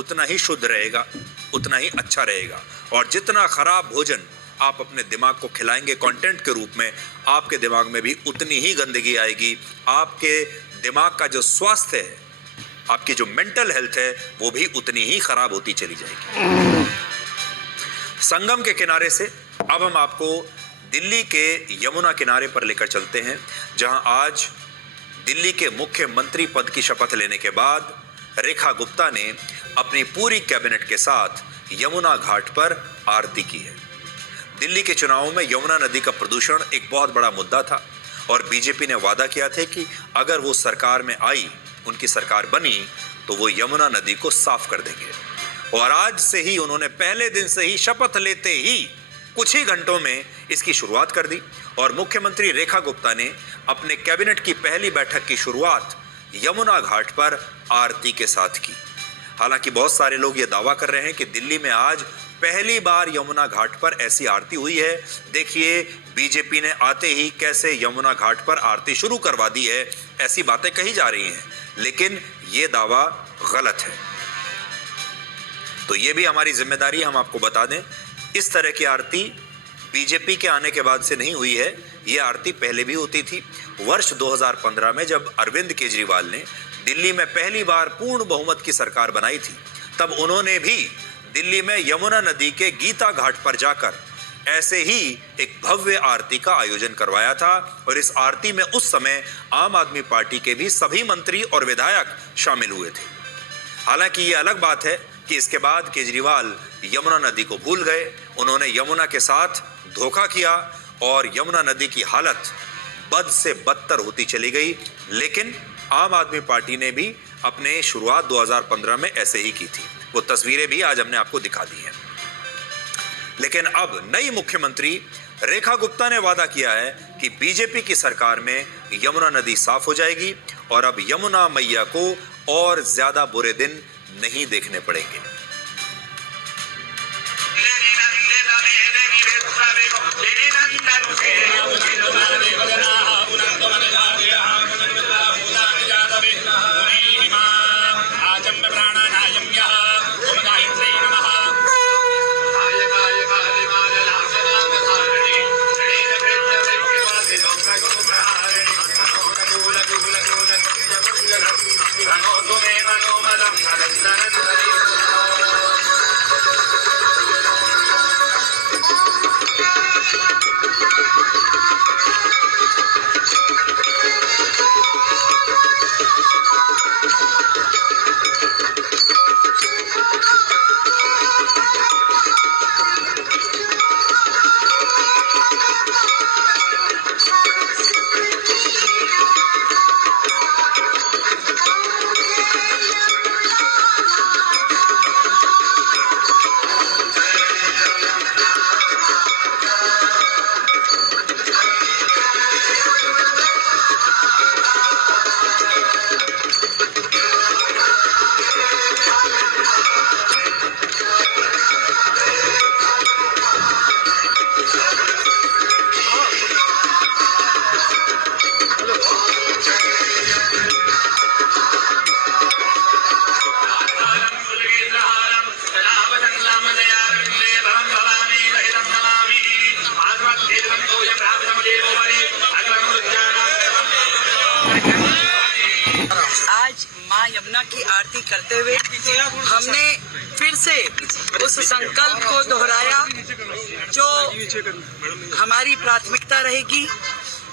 उतना ही शुद्ध रहेगा, उतना ही अच्छा रहेगा। और जितना खराब भोजन आप अपने दिमाग को खिलाएंगे कंटेंट के रूप में, आपके दिमाग में भी उतनी ही गंदगी आएगी। आपके दिमाग का जो स्वास्थ्य है, आपकी जो मेंटल हेल्थ है, वो भी उतनी ही खराब होती चली जाएगी। संगम के किनारे से अब हम आपको दिल्ली के यमुना किनारे पर लेकर चलते हैं, जहां आज दिल्ली के मुख्यमंत्री पद की शपथ लेने के बाद रेखा गुप्ता ने अपनी पूरी कैबिनेट के साथ यमुना घाट पर आरती की है। दिल्ली के चुनावों में यमुना नदी का प्रदूषण एक बहुत बड़ा मुद्दा था और बीजेपी ने वादा किया था कि अगर वो सरकार में आई, उनकी सरकार बनी, तो वो यमुना नदी को साफ कर देंगे। और आज से ही उन्होंने पहले दिन से ही शपथ लेते ही कुछ ही घंटों में इसकी शुरुआत कर दी और मुख्यमंत्री रेखा गुप्ता ने अपने कैबिनेट की पहली बैठक की शुरुआत यमुना घाट पर आरती के साथ की। हालांकि बहुत सारे लोग ये दावा कर रहे हैं कि दिल्ली में आज पहली बार यमुना घाट पर ऐसी आरती हुई है। देखिए, बीजेपी ने आते ही कैसे यमुना घाट पर आरती शुरू करवा दी है, ऐसी बातें कही जा रही हैं, लेकिन ये दावा गलत है। तो ये भी हमारी जिम्मेदारी, हम आपको बता दें, इस तरह की आरती बीजेपी के आने के बाद से नहीं हुई है। ये आरती पहले भी होती थी। वर्ष 2015 में जब अरविंद केजरीवाल ने दिल्ली में पहली बार पूर्ण बहुमत की सरकार बनाई थी, तब उन्होंने भी दिल्ली में यमुना नदी के गीता घाट पर जाकर ऐसे ही एक भव्य आरती का आयोजन करवाया था और इस आरती में उस समय आम आदमी पार्टी के भी सभी मंत्री और विधायक शामिल हुए थे। हालांकि ये अलग बात है कि इसके बाद केजरीवाल यमुना नदी को भूल गए, उन्होंने यमुना के साथ धोखा किया और यमुना नदी की हालत बद से बदतर होती चली गई। लेकिन आम आदमी पार्टी ने भी अपने शुरुआत 2015 में ऐसे ही की थी। वो तस्वीरें भी आज हमने आपको दिखा दी हैं। लेकिन अब नई मुख्यमंत्री रेखा गुप्ता ने वादा किया है कि बीजेपी की सरकार में यमुना नदी साफ हो जाएगी और अब यमुना मैया को और ज्यादा बुरे दिन नहीं देखने पड़ेंगे। आज माँ यमुना की आरती करते हुए हमने फिर से उस संकल्प को दोहराया जो हमारी प्राथमिकता रहेगी।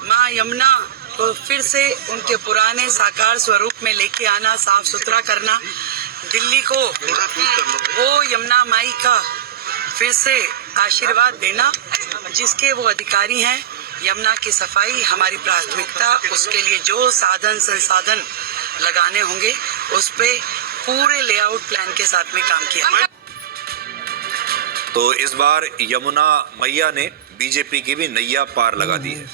माँ यमुना को फिर से उनके पुराने साकार स्वरूप में लेके आना, साफ सुथरा करना, दिल्ली को वो यमुना माई का फिर से आशीर्वाद देना जिसके वो अधिकारी हैं। यमुना की सफाई हमारी प्राथमिकता, उसके लिए जो साधन संसाधन लगाने होंगे उस पे पूरे लेआउट प्लान के साथ में काम किया। तो इस बार यमुना मैया ने बीजेपी की भी नैया पार लगा दी है।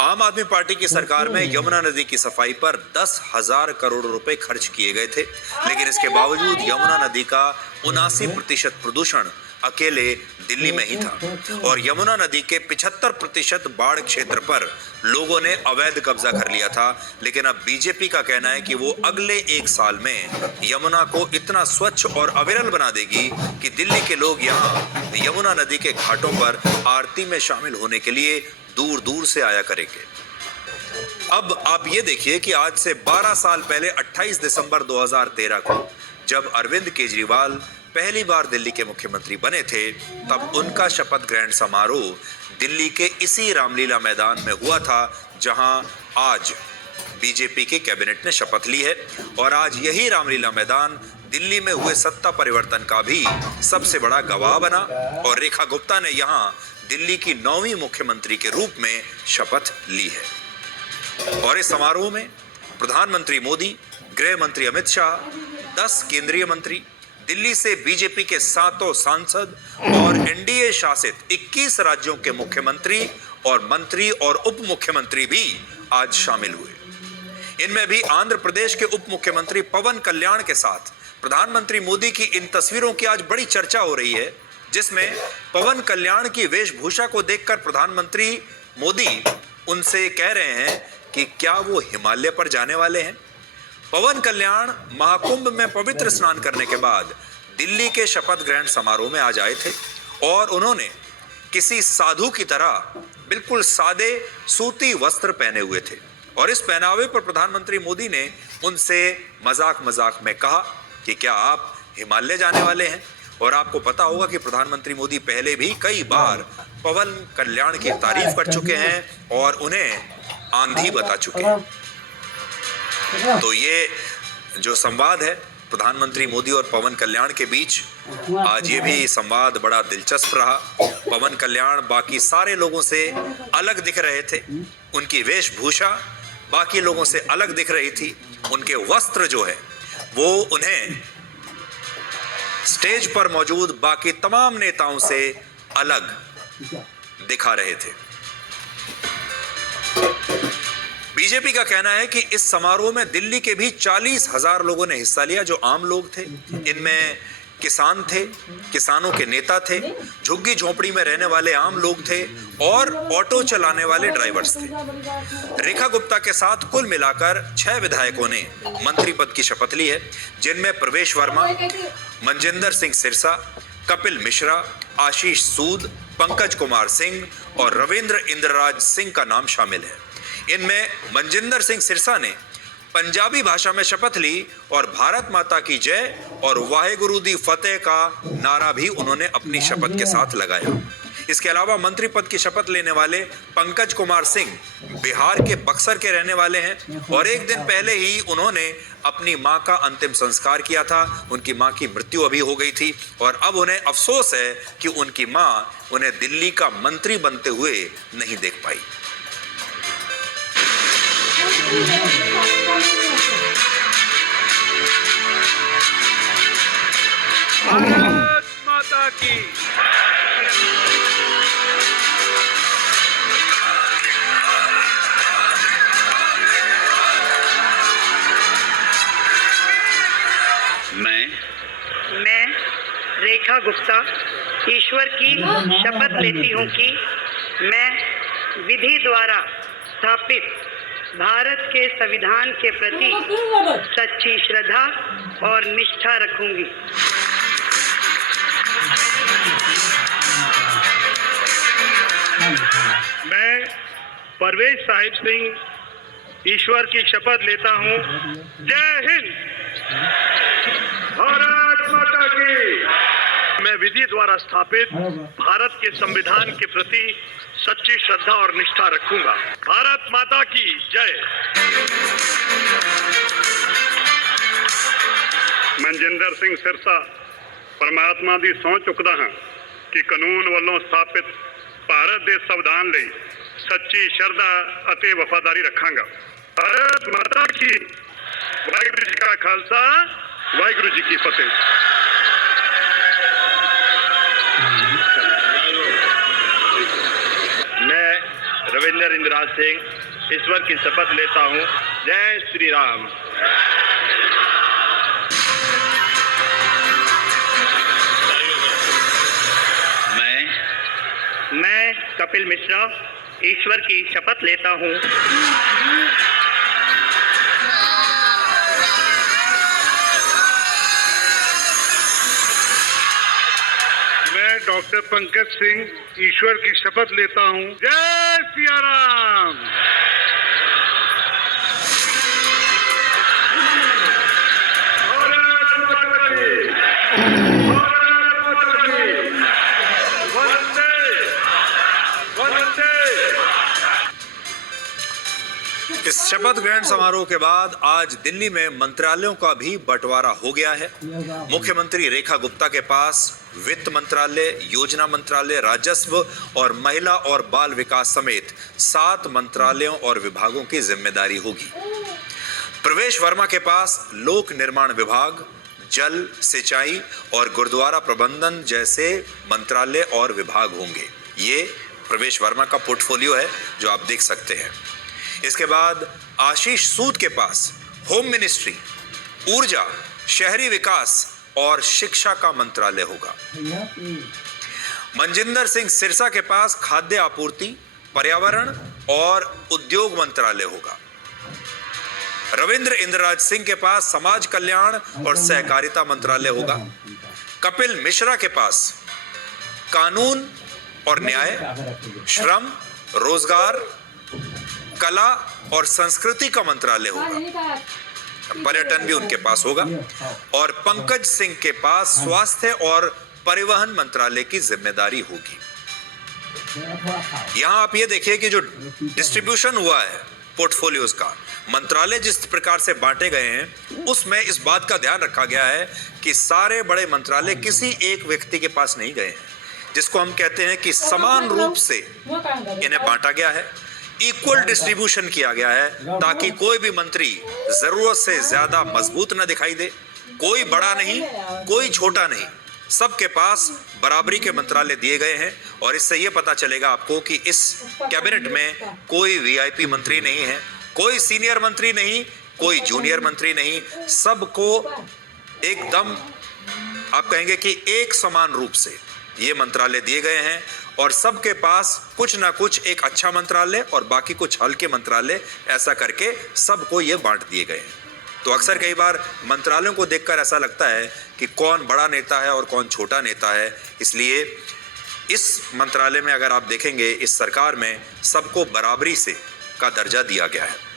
आम आदमी पार्टी की सरकार में यमुना नदी की सफाई पर 10,000 करोड़ रुपए खर्च किए गए थे, लेकिन इसके बावजूद यमुना नदी का 79% प्रदूषण अकेले दिल्ली में ही था और यमुना नदी के 75% बाढ़ क्षेत्र पर लोगों ने अवैध कब्जा कर लिया था। लेकिन अब बीजेपी का कहना है कि वो अगले 1 साल में यमुना को इतना स्वच्छ और अविरल बना देगी कि दिल्ली के लोग यहाँ यमुना नदी के घाटों पर आरती में शामिल होने के लिए दूर दूर से आया करेंगे। अब आप ये देखिए कि आज से 12 साल पहले 28 दिसंबर 2013 को जब अरविंद केजरीवाल पहली बार दिल्ली के मुख्यमंत्री बने थे, तब उनका शपथ ग्रहण समारोह दिल्ली के इसी रामलीला मैदान में हुआ था जहां आज बीजेपी के कैबिनेट ने शपथ ली है। और आज यही रामलीला मैदान दिल्ली में हुए सत्ता परिवर्तन का भी सबसे बड़ा गवाह बना और रेखा गुप्ता ने यहां दिल्ली की 9वीं मुख्यमंत्री के रूप में शपथ ली है। और इस समारोह में प्रधानमंत्री मोदी, गृह मंत्री अमित शाह, 10 केंद्रीय मंत्री, दिल्ली से बीजेपी के 7 सांसद और एनडीए शासित 21 राज्यों के मुख्यमंत्री और मंत्री और उप मुख्यमंत्री भी आज शामिल हुए। इनमें भी आंध्र प्रदेश के उप मुख्यमंत्री पवन कल्याण के साथ प्रधानमंत्री मोदी की इन तस्वीरों की आज बड़ी चर्चा हो रही है, जिसमें पवन कल्याण की वेशभूषा को देखकर प्रधानमंत्री मोदी उनसे कह रहे हैं कि क्या वो हिमालय पर जाने वाले हैं। पवन कल्याण महाकुंभ में पवित्र स्नान करने के बाद दिल्ली के शपथ ग्रहण समारोह में आज आए थे और उन्होंने किसी साधु की तरह बिल्कुल सादे सूती वस्त्र पहने हुए थे। और इस पहनावे पर प्रधानमंत्री मोदी ने उनसे मजाक मजाक में कहा कि क्या आप हिमालय जाने वाले हैं। और आपको पता होगा कि प्रधानमंत्री मोदी पहले भी कई बार पवन कल्याण की तारीफ कर चुके हैं और उन्हें आंधी बता चुके हैं। तो ये जो संवाद है प्रधानमंत्री मोदी और पवन कल्याण के बीच, आज ये भी संवाद बड़ा दिलचस्प रहा। पवन कल्याण बाकी सारे लोगों से अलग दिख रहे थे, उनकी वेशभूषा बाकी लोगों से अलग दिख रही थी, उनके वस्त्र जो है वो उन्हें स्टेज पर मौजूद बाकी तमाम नेताओं से अलग दिखा रहे थे। बीजेपी का कहना है कि इस समारोह में दिल्ली के भी 40,000 लोगों ने हिस्सा लिया जो आम लोग थे। इनमें किसान थे, किसानों के नेता थे, झुग्गी झोपड़ी में रहने वाले आम लोग थे और ऑटो चलाने वाले ड्राइवर्स थे। रेखा गुप्ता के साथ कुल मिलाकर 6 विधायकों ने मंत्री पद की शपथ ली है, जिनमें प्रवेश वर्मा, मनजिंदर सिंह सिरसा, कपिल मिश्रा, आशीष सूद, पंकज कुमार सिंह और रविंद्र इंद्रराज सिंह का नाम शामिल है। इनमें मनजिंदर सिंह सिरसा ने पंजाबी भाषा में शपथ ली और भारत माता की जय और वाहेगुरु दी फतेह का नारा भी उन्होंने अपनी शपथ के साथ लगाया। इसके अलावा मंत्री पद की शपथ लेने वाले पंकज कुमार सिंह बिहार के बक्सर के रहने वाले हैं और एक दिन पहले ही उन्होंने अपनी मां का अंतिम संस्कार किया था। उनकी मां की मृत्यु अभी हो गई थी और अब उन्हें अफसोस है कि उनकी मां उन्हें दिल्ली का मंत्री बनते हुए नहीं देख पाई। भारत माता की। मैं रेखा गुप्ता ईश्वर की शपथ लेती हूँ कि मैं विधि द्वारा स्थापित भारत के संविधान के प्रति सच्ची श्रद्धा और निष्ठा रखूंगी। मैं परवेज साहिब सिंह ईश्वर की शपथ लेता हूँ। जय हिंद। भारत माता की। मैं विधि द्वारा स्थापित भारत के संविधान के प्रति सच्ची श्रद्धा और निष्ठा रखूंगा। भारत माता की जय। मनजिंदर सिंह सिरसा परमात्मा दी सौं चुकदा हां कि कानून वालों स्थापित भारत के संविधान ਲਈ सच्ची श्रद्धा ਅਤੇ वफादारी रखांगा। भारत माता की। वाहिगुरू जी का खालसा, वाहिगुरू जी की फतेह। मैं रविंद्र इंद्रराज सिंह ईश्वर की शपथ लेता हूँ। जय श्री राम। कपिल मिश्रा ईश्वर की शपथ लेता हूँ। मैं डॉक्टर पंकज सिंह ईश्वर की शपथ लेता हूं। जय सिया राम। इस शपथ ग्रहण समारोह के बाद आज दिल्ली में मंत्रालयों का भी बंटवारा हो गया है। मुख्यमंत्री रेखा गुप्ता के पास वित्त मंत्रालय, योजना मंत्रालय, राजस्व और महिला और बाल विकास समेत 7 मंत्रालयों और विभागों की जिम्मेदारी होगी। प्रवेश वर्मा के पास लोक निर्माण विभाग, जल, सिंचाई और गुरुद्वारा प्रबंधन जैसे मंत्रालय और विभाग होंगे। ये प्रवेश वर्मा का पोर्टफोलियो है जो आप देख सकते हैं। इसके बाद आशीष सूद के पास होम मिनिस्ट्री, ऊर्जा, शहरी विकास और शिक्षा का मंत्रालय होगा। मनजिंदर सिंह सिरसा के पास खाद्य आपूर्ति, पर्यावरण और उद्योग मंत्रालय होगा। रविंद्र इंद्रराज सिंह के पास समाज कल्याण और सहकारिता मंत्रालय होगा। कपिल मिश्रा के पास कानून और न्याय, श्रम, रोजगार, कला और संस्कृति का मंत्रालय होगा। पर्यटन भी उनके पास होगा। और पंकज सिंह के पास स्वास्थ्य और परिवहन मंत्रालय की जिम्मेदारी होगी। यहां आप ये देखिए कि जो डिस्ट्रीब्यूशन हुआ है पोर्टफोलियोज का, मंत्रालय जिस प्रकार से बांटे गए हैं उसमें इस बात का ध्यान रखा गया है कि सारे बड़े मंत्रालय किसी एक व्यक्ति के पास नहीं गए हैं, जिसको हम कहते हैं कि समान रूप से इन्हें बांटा गया है, इक्वल डिस्ट्रीब्यूशन किया गया है, ताकि कोई भी मंत्री जरूरत से ज्यादा मजबूत न दिखाई दे। कोई बड़ा नहीं, कोई छोटा नहीं, सबके पास बराबरी के मंत्रालय दिए गए हैं। और इससे यह पता चलेगा आपको कि इस कैबिनेट में कोई वीआईपी मंत्री नहीं है, कोई सीनियर मंत्री नहीं, कोई जूनियर मंत्री नहीं, सबको एकदम आप कहेंगे कि एक समान रूप से ये मंत्रालय दिए गए हैं। और सबके पास कुछ ना कुछ एक अच्छा मंत्रालय और बाकी कुछ हल्के मंत्रालय, ऐसा करके सबको ये बांट दिए गए हैं। तो अक्सर कई बार मंत्रालयों को देखकर ऐसा लगता है कि कौन बड़ा नेता है और कौन छोटा नेता है। इसलिए इस मंत्रालय में अगर आप देखेंगे, इस सरकार में सबको बराबरी से का दर्जा दिया गया है।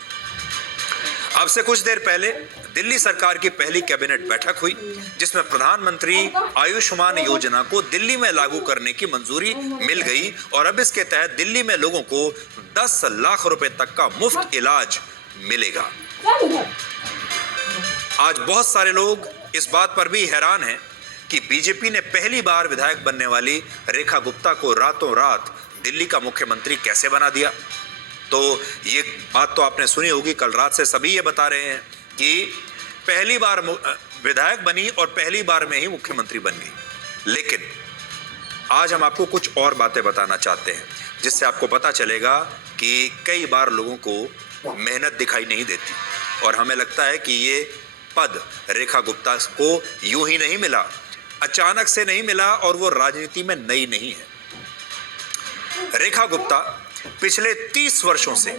अब से कुछ देर पहले दिल्ली सरकार की पहली कैबिनेट बैठक हुई, जिसमें प्रधानमंत्री आयुष्मान योजना को दिल्ली में लागू करने की मंजूरी मिल गई। और अब इसके तहत दिल्ली में लोगों को 10 लाख रुपए तक का मुफ्त इलाज मिलेगा। आज बहुत सारे लोग इस बात पर भी हैरान हैं कि बीजेपी ने पहली बार विधायक बनने वाली रेखा गुप्ता को रातों रात दिल्ली का मुख्यमंत्री कैसे बना दिया। तो ये बात तो आपने सुनी होगी, कल रात से सभी ये बता रहे हैं कि पहली बार विधायक बनी और पहली बार में ही मुख्यमंत्री बन गई। लेकिन आज हम आपको कुछ और बातें बताना चाहते हैं, जिससे आपको पता चलेगा कि कई बार लोगों को मेहनत दिखाई नहीं देती और हमें लगता है कि ये पद रेखा गुप्ता को यूं ही नहीं मिला, अचानक से नहीं मिला और वो राजनीति में नई नहीं है। रेखा गुप्ता पिछले 30 वर्षों से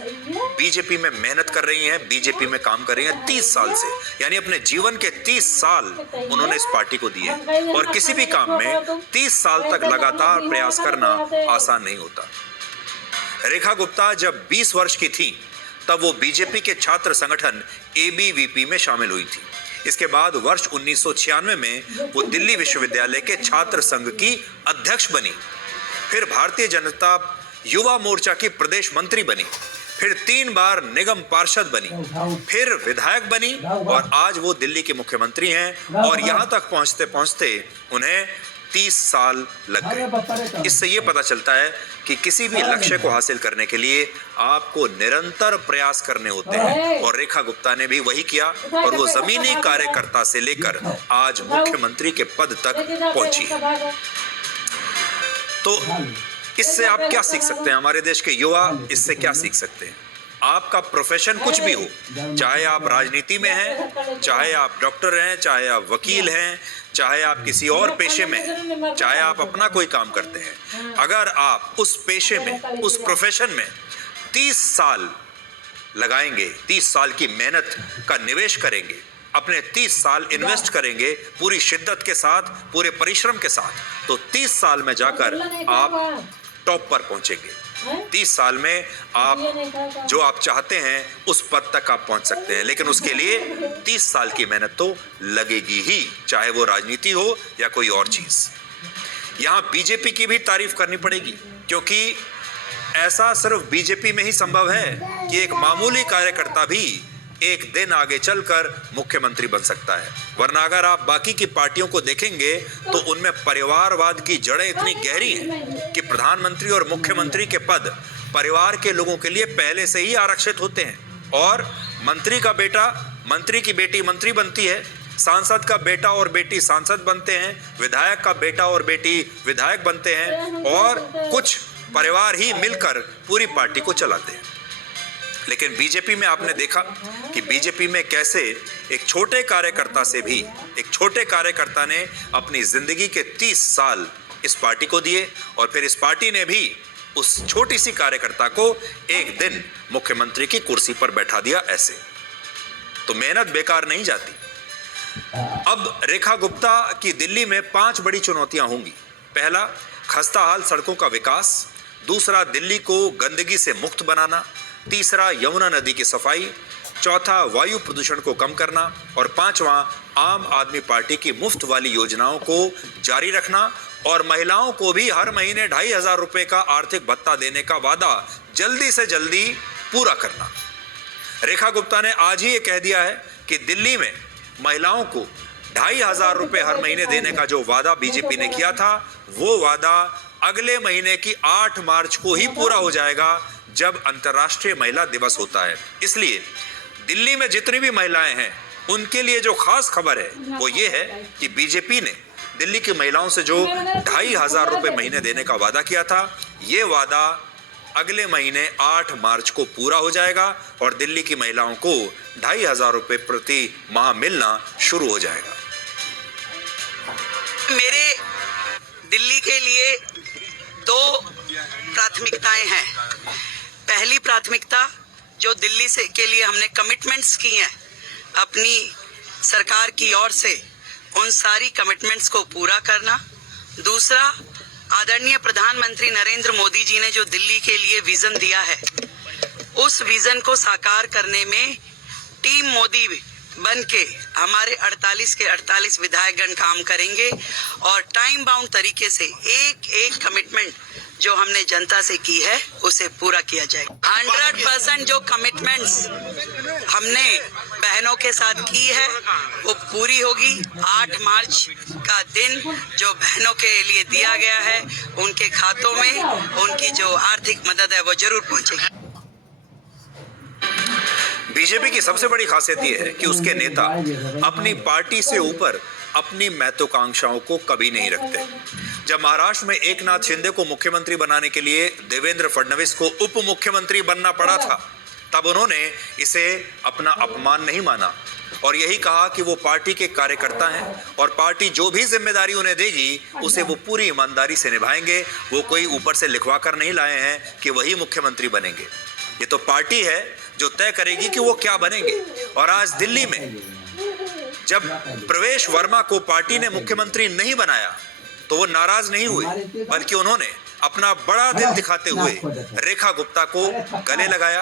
बीजेपी में मेहनत कर रही हैं, बीजेपी में काम कर रही हैं 30 साल से, यानी अपने जीवन के 30 साल उन्होंने इस पार्टी को दिए। और किसी भी काम में 30 साल तक लगातार प्रयास करना आसान नहीं होता। रेखा गुप्ता जब 20 वर्ष की थी तब वो बीजेपी के छात्र संगठन ABVP में शामिल हुई थी। इसके बाद वर्ष 1996 में वो दिल्ली विश्वविद्यालय के छात्र संघ की अध्यक्ष बनी, फिर भारतीय जनता युवा मोर्चा की प्रदेश मंत्री बनी, फिर 3 बार निगम पार्षद बनी, फिर विधायक बनी और आज वो दिल्ली के मुख्यमंत्री हैं। और यहां तक पहुंचते पहुंचते उन्हें 30 साल लग गए। इससे ये पता चलता है कि किसी भी लक्ष्य को हासिल करने के लिए आपको निरंतर प्रयास करने होते हैं। और रेखा गुप्ता ने भी वही किया और वो जमीनी कार्यकर्ता से लेकर आज मुख्यमंत्री के पद तक पहुंची है। तो इससे आप क्या सीख सकते हैं? हमारे देश के युवा इससे क्या सीख सकते हैं? आपका प्रोफेशन कुछ भी हो, चाहे आप राजनीति में हैं, चाहे आप डॉक्टर हैं, चाहे आप वकील हैं, चाहे आप किसी और पेशे में हैं, चाहे आप अपना कोई काम करते हैं, अगर आप उस पेशे में, उस प्रोफेशन में 30 साल लगाएंगे, 30 साल की मेहनत का निवेश करेंगे, अपने 30 साल इन्वेस्ट करेंगे पूरी शिद्दत के साथ, पूरे परिश्रम के साथ, तो 30 साल में जाकर आप टॉप पर पहुंचेंगे। 30 साल में आप जो आप चाहते हैं उस पद तक आप पहुंच सकते हैं, लेकिन उसके लिए 30 साल की मेहनत तो लगेगी ही, चाहे वो राजनीति हो या कोई और चीज। यहां बीजेपी की भी तारीफ करनी पड़ेगी, क्योंकि ऐसा सिर्फ बीजेपी में ही संभव है कि एक मामूली कार्यकर्ता भी एक दिन आगे चलकर मुख्यमंत्री बन सकता है। वरना अगर आप बाकी की पार्टियों को देखेंगे तो उनमें परिवारवाद की जड़ें इतनी गहरी हैं कि प्रधानमंत्री और मुख्यमंत्री के पद परिवार के लोगों के लिए पहले से ही आरक्षित होते हैं, और मंत्री का बेटा, मंत्री की बेटी मंत्री बनती है, सांसद का बेटा और बेटी सांसद बनते हैं, विधायक का बेटा और बेटी विधायक बनते हैं, और कुछ परिवार ही मिलकर पूरी पार्टी को चलाते हैं। लेकिन बीजेपी में आपने देखा कि बीजेपी में कैसे एक छोटे कार्यकर्ता से भी, एक छोटे कार्यकर्ता ने अपनी जिंदगी के 30 साल इस पार्टी को दिए, और फिर इस पार्टी ने भी उस छोटी सी कार्यकर्ता को एक दिन मुख्यमंत्री की कुर्सी पर बैठा दिया। ऐसे तो मेहनत बेकार नहीं जाती। अब रेखा गुप्ता की दिल्ली में 5 बड़ी चुनौतियां होंगी। पहला, खस्ताहाल सड़कों का विकास। दूसरा, दिल्ली को गंदगी से मुक्त बनाना। तीसरा, यमुना नदी की सफाई। चौथा, वायु प्रदूषण को कम करना। और पांचवा, आम आदमी पार्टी की मुफ्त वाली योजनाओं को जारी रखना, और महिलाओं को भी हर महीने 2,500 रुपए का आर्थिक भत्ता देने का वादा जल्दी से जल्दी पूरा करना। रेखा गुप्ता ने आज ही ये कह दिया है कि दिल्ली में महिलाओं को 2,500 रुपए हर महीने देने का जो वादा बीजेपी ने किया था, वो वादा अगले महीने की 8 मार्च को ही पूरा हो जाएगा, जब अंतर्राष्ट्रीय महिला दिवस होता है। इसलिए दिल्ली में जितनी भी महिलाएं हैं उनके लिए जो खास खबर है वो ये है कि बीजेपी ने दिल्ली की महिलाओं से जो 2,500 रुपए महीने देने का वादा किया था, ये वादा अगले महीने 8 मार्च को पूरा हो जाएगा, और दिल्ली की महिलाओं को 2,500 रुपए प्रति माह मिलना शुरू हो जाएगा। मेरे दिल्ली के लिए 2 प्राथमिकताएं हैं। पहली प्राथमिकता, जो दिल्ली से के लिए हमने कमिटमेंट्स की हैं अपनी सरकार की ओर से, उन सारी कमिटमेंट्स को पूरा करना। दूसरा, आदरणीय प्रधानमंत्री नरेंद्र मोदी जी ने जो दिल्ली के लिए विजन दिया है, उस विजन को साकार करने में टीम मोदी बन के हमारे 48 के 48 विधायकगण काम करेंगे, और टाइम बाउंड तरीके से एक कमिटमेंट जो हमने जनता से की है उसे पूरा किया जाएगा। 100% जो कमिटमेंट्स हमने बहनों के साथ की है वो पूरी होगी। 8 मार्च का दिन जो बहनों के लिए दिया गया है, उनके खातों में उनकी जो आर्थिक मदद है वो जरूर पहुंचेगी। बीजेपी की सबसे बड़ी खासियत यह है कि उसके नेता अपनी पार्टी से ऊपर अपनी महत्वाकांक्षाओं को कभी नहीं रखते। जब महाराष्ट्र में एकनाथ शिंदे को मुख्यमंत्री बनाने के लिए देवेंद्र फडणवीस को उप मुख्यमंत्री बनना पड़ा था, तब उन्होंने इसे अपना अपमान नहीं माना, और यही कहा कि वो पार्टी के कार्यकर्ता हैं, और पार्टी जो भी जिम्मेदारी उन्हें देगी उसे वो पूरी ईमानदारी से निभाएंगे। वो कोई ऊपर से लिखवा कर नहीं लाए हैं कि वही मुख्यमंत्री बनेंगे। ये तो पार्टी है जो तय करेगी कि वो क्या बनेंगे। और आज दिल्ली में जब प्रवेश वर्मा को पार्टी ने मुख्यमंत्री नहीं बनाया तो वो नाराज नहीं हुए, बल्कि उन्होंने अपना बड़ा दिल दिखाते हुए रेखा गुप्ता को गले लगाया,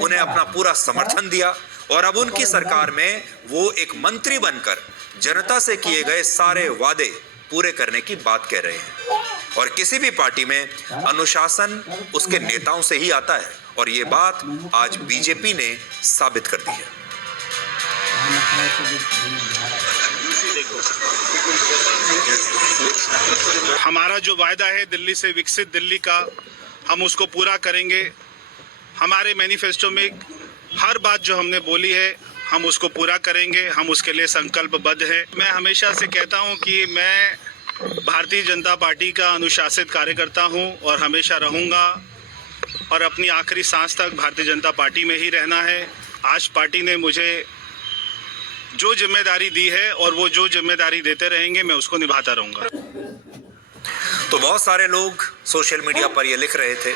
उन्हें अपना पूरा समर्थन दिया, और अब उनकी सरकार में वो एक मंत्री बनकर जनता से किए गए सारे वादे पूरे करने की बात कह रहे हैं। और किसी भी पार्टी में अनुशासन उसके नेताओं से ही आता है, और ये बात आज बीजेपी ने साबित कर दी है। हमारा जो वायदा है दिल्ली से विकसित दिल्ली का, हम उसको पूरा करेंगे। हमारे मैनिफेस्टो में हर बात जो हमने बोली है हम उसको पूरा करेंगे, हम उसके लिए संकल्पबद्ध हैं। मैं हमेशा से कहता हूं कि मैं भारतीय जनता पार्टी का अनुशासित कार्यकर्ता हूं और हमेशा रहूंगा। और अपनी आखिरी सांस तक भारतीय जनता पार्टी में ही रहना है। आज पार्टी ने मुझे जो जिम्मेदारी दी है और वो जो जिम्मेदारी देते रहेंगे, मैं उसको निभाता रहूँगा। तो बहुत सारे लोग सोशल मीडिया पर ये लिख रहे थे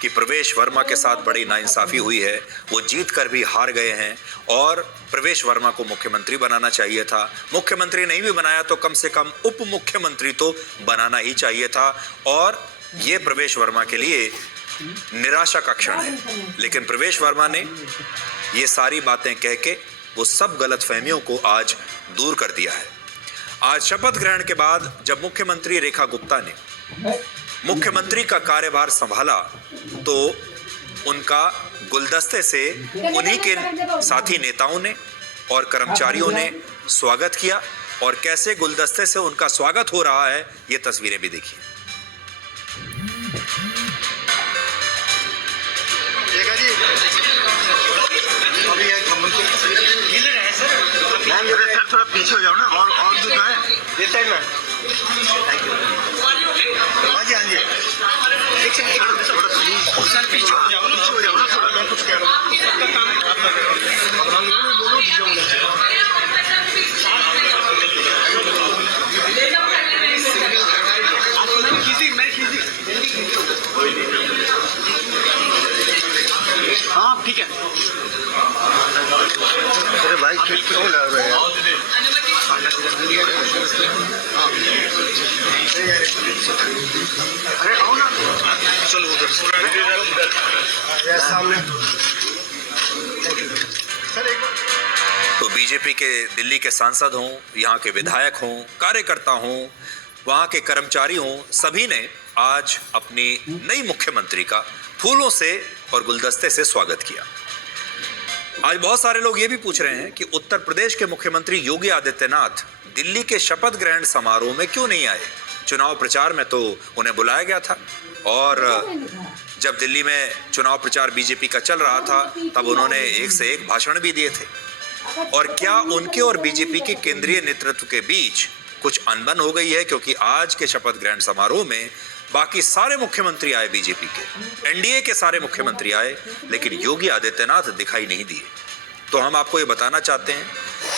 कि प्रवेश वर्मा के साथ बड़ी नाइंसाफ़ी हुई है, वो जीत कर भी हार गए हैं और प्रवेश वर्मा को मुख्यमंत्री बनाना चाहिए था। मुख्यमंत्री नहीं भी बनाया तो कम से कम उप मुख्यमंत्री तो बनाना ही चाहिए था, और ये प्रवेश वर्मा के लिए निराशा का क्षण है। लेकिन प्रवेश वर्मा ने ये सारी बातें कह के वो सब गलतफहमियों को आज दूर कर दिया है। आज शपथ ग्रहण के बाद जब मुख्यमंत्री रेखा गुप्ता ने मुख्यमंत्री का कार्यभार संभाला तो उनका गुलदस्ते से उन्हीं के साथी नेताओं ने और कर्मचारियों ने स्वागत किया, और कैसे गुलदस्ते से उनका स्वागत हो रहा है ये तस्वीरें भी देखिए। थोड़ा पीछे हो जाओ ना, और जो है दिस साइड में। Thank you. हाँ जी, हाँ जी। थोड़ा पीछे हो जाओ ना, थोड़ा मैं कुछ कह रहा हूँ। हाँ ठीक है। अरे भाई क्यों लग रहे हैं? अरे आओ ना, चलो उधर सामने। तो बीजेपी के दिल्ली के सांसद हों, यहाँ के विधायक हों, कार्यकर्ता हों, वहाँ के कर्मचारी हों, सभी ने आज अपनी नई मुख्यमंत्री का फूलों से और गुलदस्ते से स्वागत किया। आज बहुत सारे लोग ये भी पूछ रहे हैं कि उत्तर प्रदेश के मुख्यमंत्री योगी आदित्यनाथ दिल्ली के शपथ ग्रहण समारोह में क्यों नहीं आए। चुनाव प्रचार में तो उन्हें बुलाया गया था, और जब दिल्ली में चुनाव प्रचार बीजेपी का चल रहा था तब उन्होंने एक से एक भाषण भी दिए थे। और क्या उनके और बीजेपी के केंद्रीय नेतृत्व के बीच कुछ अनबन हो गई है, क्योंकि आज के शपथ ग्रहण समारोह में बाकी सारे मुख्यमंत्री आए, बीजेपी के एनडीए के सारे मुख्यमंत्री आए, लेकिन योगी आदित्यनाथ दिखाई नहीं दिए। तो हम आपको ये बताना चाहते हैं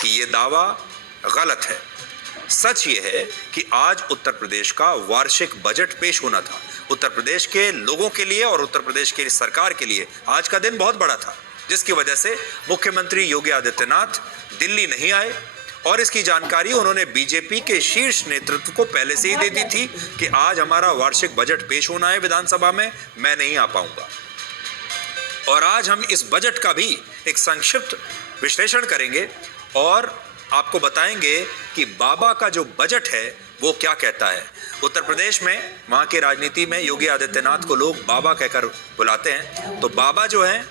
कि ये दावा गलत है। सच ये है कि आज उत्तर प्रदेश का वार्षिक बजट पेश होना था। उत्तर प्रदेश के लोगों के लिए और उत्तर प्रदेश की सरकार के लिए आज का दिन बहुत बड़ा था, जिसकी वजह से मुख्यमंत्री योगी आदित्यनाथ दिल्ली नहीं आए, और इसकी जानकारी उन्होंने बीजेपी के शीर्ष नेतृत्व को पहले से ही दे दी थी कि आज हमारा वार्षिक बजट पेश होना है विधानसभा में, मैं नहीं आ पाऊंगा। और आज हम इस बजट का भी एक संक्षिप्त विश्लेषण करेंगे और आपको बताएंगे कि बाबा का जो बजट है वो क्या कहता है। उत्तर प्रदेश में, वहाँ की राजनीति में योगी आदित्यनाथ को लोग बाबा कहकर बुलाते हैं। तो बाबा जो है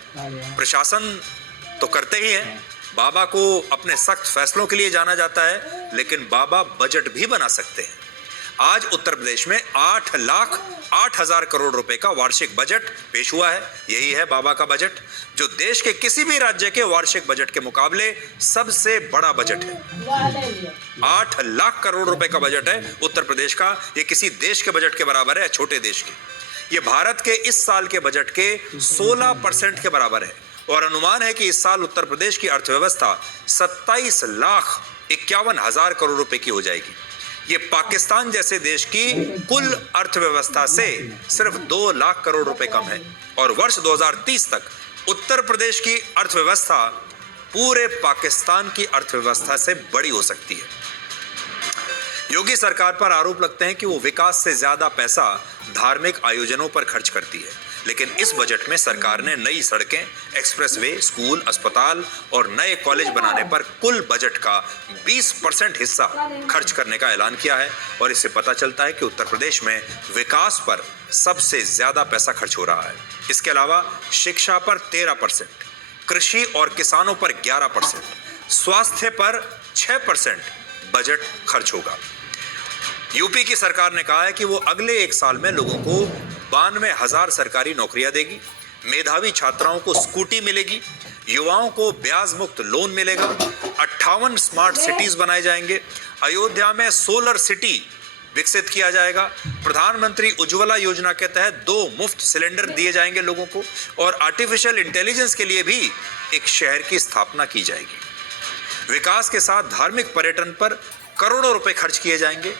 प्रशासन तो करते ही हैं, बाबा को अपने सख्त फैसलों के लिए जाना जाता है, लेकिन बाबा बजट भी बना सकते हैं। आज उत्तर प्रदेश में 8,08,000 करोड़ रुपए का वार्षिक बजट पेश हुआ है। यही है बाबा का बजट, जो देश के किसी भी राज्य के वार्षिक बजट के मुकाबले सबसे बड़ा बजट है। 8 लाख करोड़ रुपए का बजट है उत्तर प्रदेश का। ये किसी देश के बजट के बराबर है, छोटे देश के। ये भारत के इस साल के बजट के 16% के बराबर है, और अनुमान है कि इस साल उत्तर प्रदेश की अर्थव्यवस्था 27,51,000 करोड़ रुपए की हो जाएगी। ये पाकिस्तान जैसे देश की कुल अर्थव्यवस्था से सिर्फ 2 लाख करोड़ रुपए कम है, और वर्ष 2030 तक उत्तर प्रदेश की अर्थव्यवस्था पूरे पाकिस्तान की अर्थव्यवस्था से बड़ी हो सकती है। योगी सरकार पर आरोप लगते हैं कि वो विकास से ज्यादा पैसा धार्मिक आयोजनों पर खर्च करती है, लेकिन इस बजट में सरकार ने नई सड़कें, एक्सप्रेसवे, स्कूल, अस्पताल और नए कॉलेज बनाने पर कुल बजट का 20% हिस्सा खर्च करने का ऐलान किया है। और इससे पता चलता है कि उत्तर प्रदेश में विकास पर सबसे ज्यादा पैसा खर्च हो रहा है। इसके अलावा शिक्षा पर 13%, कृषि और किसानों पर 11%, स्वास्थ्य पर 6% बजट खर्च होगा। यूपी की सरकार ने कहा है कि वो अगले 1 साल में लोगों को 92,000 सरकारी नौकरियां देगी, मेधावी छात्राओं को स्कूटी मिलेगी, युवाओं को ब्याज मुक्त लोन मिलेगा, 58 स्मार्ट सिटीज बनाए जाएंगे, अयोध्या में सोलर सिटी विकसित किया जाएगा। प्रधानमंत्री उज्ज्वला योजना के तहत 2 मुफ्त सिलेंडर दिए जाएंगे लोगों को, और आर्टिफिशियल इंटेलिजेंस के लिए भी एक शहर की स्थापना की जाएगी। विकास के साथ धार्मिक पर्यटन पर करोड़ों रुपए खर्च किए जाएंगे।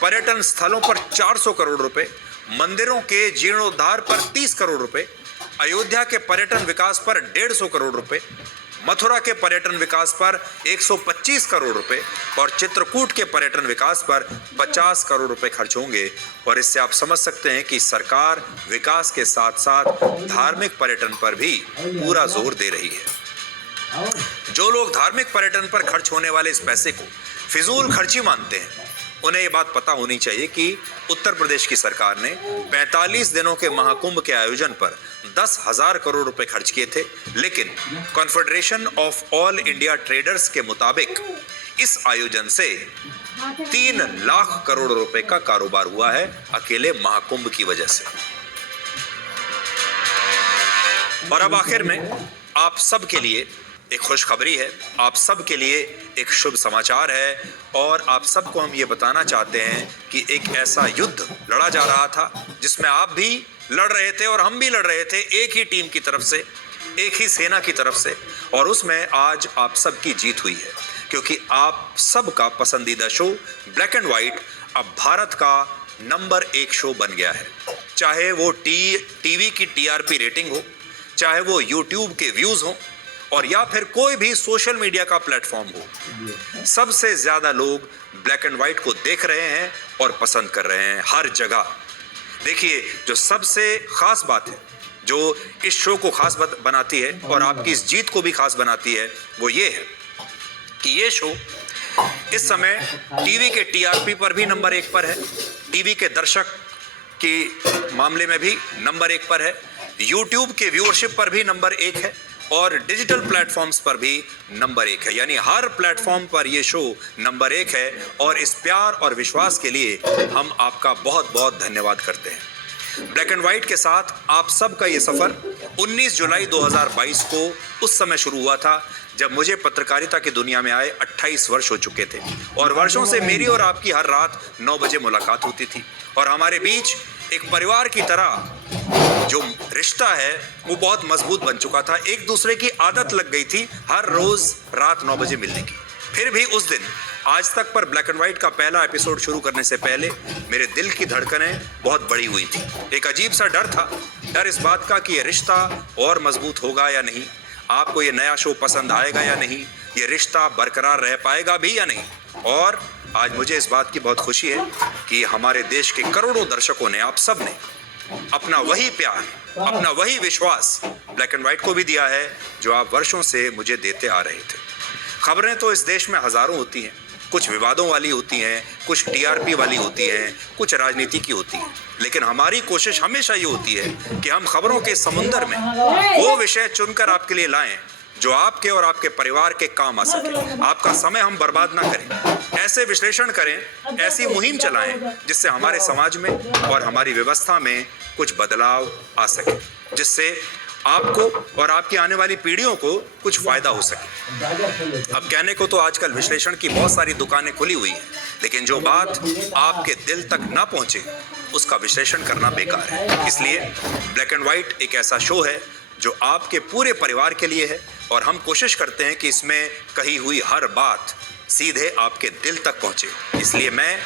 पर्यटन स्थलों पर 400 करोड़ रुपए, मंदिरों के जीर्णोद्धार पर 30 करोड़ रुपए, अयोध्या के पर्यटन विकास पर 150 करोड़ रुपए, मथुरा के पर्यटन विकास पर 125 करोड़ रुपए और चित्रकूट के पर्यटन विकास पर 50 करोड़ रुपए खर्च होंगे। और इससे आप समझ सकते हैं कि सरकार विकास के साथ साथ धार्मिक पर्यटन पर भी पूरा जोर दे रही है। जो लोग धार्मिक पर्यटन पर खर्च होने वाले इस पैसे को फिजूल खर्ची मानते हैं, उन्हें ये बात पता होनी चाहिए कि उत्तर प्रदेश की सरकार ने 45 दिनों के महाकुंभ के आयोजन पर 10,000 करोड़ रुपए खर्च किए थे, लेकिन confederation of all India traders के मुताबिक इस आयोजन से 3 लाख करोड़ रुपए का कारोबार हुआ है अकेले महाकुंभ की वजह से। और अब आखिर में आप सब के लिए एक खुशखबरी है, आप सब के लिए एक शुभ समाचार है, और आप सबको हम ये बताना चाहते हैं कि एक ऐसा युद्ध लड़ा जा रहा था जिसमें आप भी लड़ रहे थे और हम भी लड़ रहे थे, एक ही टीम की तरफ से, एक ही सेना की तरफ से, और उसमें आज आप सब की जीत हुई है, क्योंकि आप सबका पसंदीदा शो ब्लैक एंड व्हाइट अब भारत का नंबर 1 शो बन गया है। चाहे वो टीवी की टीआरपी रेटिंग हो, चाहे वो यूट्यूब के व्यूज हो, और या फिर कोई भी सोशल मीडिया का प्लेटफॉर्म हो, सबसे ज्यादा लोग ब्लैक एंड व्हाइट को देख रहे हैं और पसंद कर रहे हैं हर जगह। देखिए, जो सबसे खास बात है, जो इस शो को खास बनाती है और आपकी इस जीत को भी खास बनाती है, वो ये है कि ये शो इस समय टीवी के टीआरपी पर भी नंबर 1 पर है, टीवी के दर्शक के मामले में भी नंबर 1 पर है, यूट्यूब के व्यूअरशिप पर भी नंबर 1 है, और डिजिटल प्लेटफॉर्म्स पर भी नंबर 1 है। यानी हर प्लेटफॉर्म पर यह शो नंबर 1 है, और इस प्यार और विश्वास के लिए हम आपका बहुत बहुत धन्यवाद करते हैं। ब्लैक एंड व्हाइट के साथ आप सबका ये सफर 19 जुलाई 2022 को उस समय शुरू हुआ था जब मुझे पत्रकारिता की दुनिया में आए 28 वर्ष हो चुके थे, और वर्षों से मेरी और आपकी हर रात 9 बजे मुलाकात होती थी, और हमारे बीच एक परिवार की तरह जो रिश्ता है वो बहुत मजबूत बन चुका था। एक दूसरे की आदत लग गई थी हर रोज रात 9 बजे मिलने की। फिर भी उस दिन आज तक पर ब्लैक एंड व्हाइट का पहला एपिसोड शुरू करने से पहले मेरे दिल की धड़कनें बहुत बड़ी हुई थी। एक अजीब सा डर था, डर इस बात का कि ये रिश्ता और मजबूत होगा या नहीं, आपको ये नया शो पसंद आएगा या नहीं, ये रिश्ता बरकरार रह पाएगा भी या नहीं। और आज मुझे इस बात की बहुत खुशी है कि हमारे देश के करोड़ों दर्शकों ने, आप सब ने अपना वही प्यार, अपना वही विश्वास ब्लैक एंड व्हाइट को भी दिया है जो आप वर्षों से मुझे देते आ रहे थे। खबरें तो इस देश में हजारों होती हैं, कुछ विवादों वाली होती हैं, कुछ टीआरपी वाली होती हैं, कुछ राजनीति की होती हैं, लेकिन हमारी कोशिश हमेशा ये होती है कि हम खबरों के समुंदर में वो विषय चुनकर आपके लिए लाएं जो आपके और आपके परिवार के काम आ सके। आपका समय हम बर्बाद ना करें, ऐसे विश्लेषण करें, ऐसी मुहिम चलाएं जिससे हमारे समाज में और हमारी व्यवस्था में कुछ बदलाव आ सके, जिससे आपको और आपकी आने वाली पीढ़ियों को कुछ फायदा हो सके। अब कहने को तो आजकल विश्लेषण की बहुत सारी दुकानें खुली हुई हैं, लेकिन जो बात आपके दिल तक ना पहुंचे उसका विश्लेषण करना बेकार है। इसलिए ब्लैक एंड व्हाइट एक ऐसा शो है जो आपके पूरे परिवार के लिए है, और हम कोशिश करते हैं कि इसमें कही हुई हर बात सीधे आपके दिल तक पहुंचे। इसलिए मैं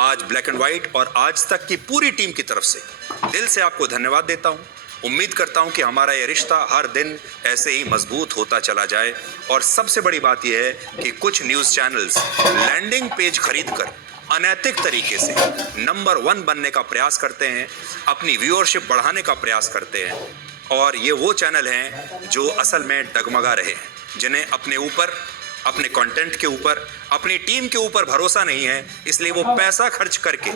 आज ब्लैक एंड व्हाइट और आज तक की पूरी टीम की तरफ से दिल से आपको धन्यवाद देता हूं। उम्मीद करता हूं कि हमारा ये रिश्ता हर दिन ऐसे ही मजबूत होता चला जाए। और सबसे बड़ी बात यह है कि कुछ न्यूज़ चैनल्स लैंडिंग पेज खरीदकर अनैतिक तरीके से नंबर 1 बनने का प्रयास करते हैं, अपनी व्यूअरशिप बढ़ाने का प्रयास करते हैं, और ये वो चैनल हैं जो असल में डगमगा रहे हैं, जिन्हें अपने ऊपर, अपने कंटेंट के ऊपर, अपनी टीम के ऊपर भरोसा नहीं है, इसलिए वो पैसा खर्च करके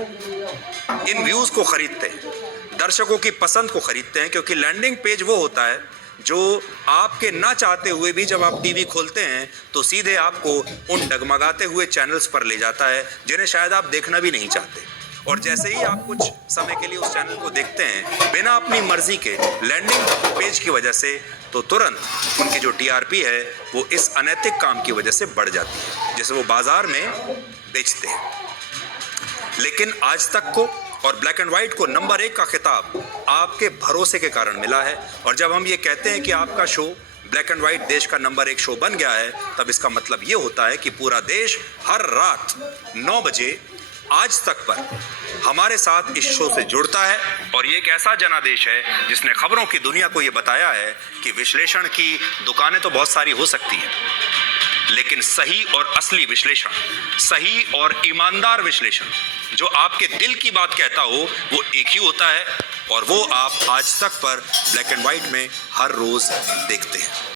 इन व्यूज़ को खरीदते हैं, दर्शकों की पसंद को खरीदते हैं। क्योंकि लैंडिंग पेज वो होता है जो आपके ना चाहते हुए भी जब आप टीवी खोलते हैं तो सीधे आपको उन डगमगाते हुए चैनल्स पर ले जाता है जिन्हें शायद आप देखना भी नहीं चाहते। और जैसे ही आप कुछ समय के लिए उस चैनल को देखते हैं बिना अपनी मर्जी के लैंडिंग पेज की वजह से, तो तुरंत उनकी जो टीआरपी है वो इस अनैतिक काम की वजह से बढ़ जाती है, जैसे वो बाजार में बेचते हैं। लेकिन आज तक को और ब्लैक एंड व्हाइट को नंबर 1 का खिताब आपके भरोसे के कारण मिला है। और जब हम ये कहते हैं कि आपका शो ब्लैक एंड व्हाइट देश का नंबर 1 शो बन गया है, तब इसका मतलब ये होता है कि पूरा देश हर रात 9 बजे आज तक पर हमारे साथ इस शो से जुड़ता है। और ये एक ऐसा जनादेश है जिसने खबरों की दुनिया को ये बताया है कि विश्लेषण की दुकानें तो बहुत सारी हो सकती हैं, लेकिन सही और असली विश्लेषण, सही और ईमानदार विश्लेषण जो आपके दिल की बात कहता हो, वो एक ही होता है। और वो आप आज तक पर ब्लैक एंड व्हाइट में हर रोज देखते हैं।